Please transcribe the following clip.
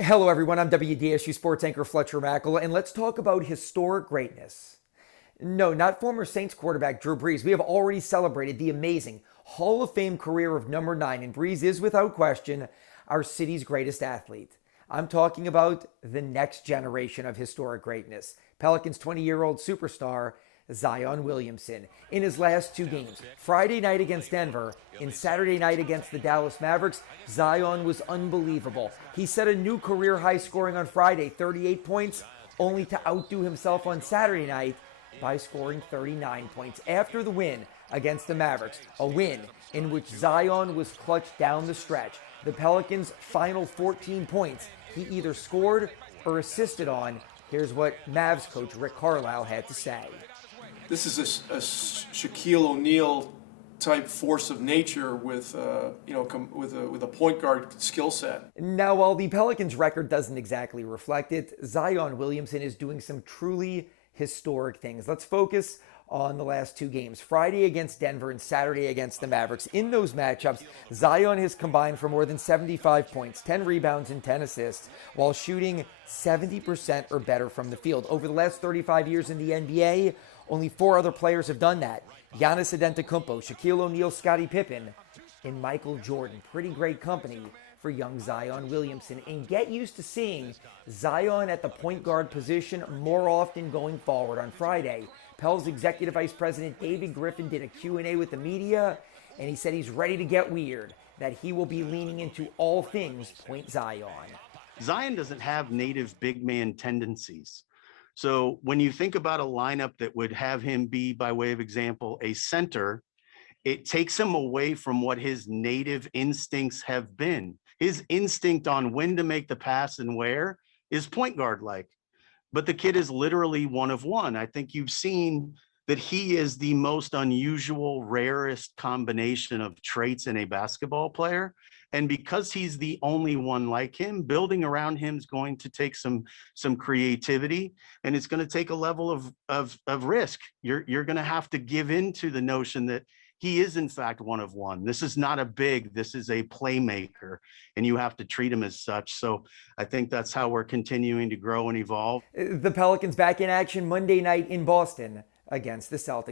Hello, everyone. I'm WDSU sports anchor Fletcher Mackel, and let's talk about historic greatness. No, not former Saints quarterback Drew Brees. We have already celebrated the amazing Hall of Fame career of number 9, and Brees is, without question, our city's greatest athlete. I'm talking about the next generation of historic greatness. Pelicans 20-year-old superstar Zion Williamson. In his last two games, Friday night against Denver and Saturday night against the Dallas Mavericks, Zion was unbelievable. He set a new career high scoring on Friday, 38 points, only to outdo himself on Saturday night by scoring 39 points after the win against the Mavericks, a win in which Zion was clutched down the stretch. The Pelicans' final 14 points he either scored or assisted on. Here's what Mavs coach Rick Carlisle had to say. This is a Shaquille O'Neal type force of nature with with a point guard skill set. Now, while the Pelicans' record doesn't exactly reflect it, Zion Williamson is doing some truly historic things. Let's focus on the last two games, Friday against Denver and Saturday against the Mavericks. In those matchups, Zion has combined for more than 75 points, 10 rebounds, and 10 assists, while shooting 70% or better from the field. Over the last 35 years in the NBA, only 4 other players have done that. Giannis Antetokounmpo, Shaquille O'Neal, Scottie Pippen, and Michael Jordan. Pretty great company for young Zion Williamson. And get used to seeing Zion at the point guard position more often going forward. On Friday, Pell's executive vice president David Griffin did a Q&A with the media, and he said he's ready to get weird, that he will be leaning into all things point Zion. Zion doesn't have native big man tendencies. So when you think about a lineup that would have him be, by way of example, a center, it takes him away from what his native instincts have been. His instinct on when to make the pass and where is point guard like. But the kid is literally one of one. I think you've seen that he is the most unusual, rarest combination of traits in a basketball player. And because he's the only one like him, building around him is going to take some creativity, and it's going to take a level of risk. You're going to have to give into the notion that he is in fact one of one. This is not a big, this is a playmaker, and you have to treat him as such. So I think that's how we're continuing to grow and evolve. The Pelicans back in action Monday night in Boston against the Celtics.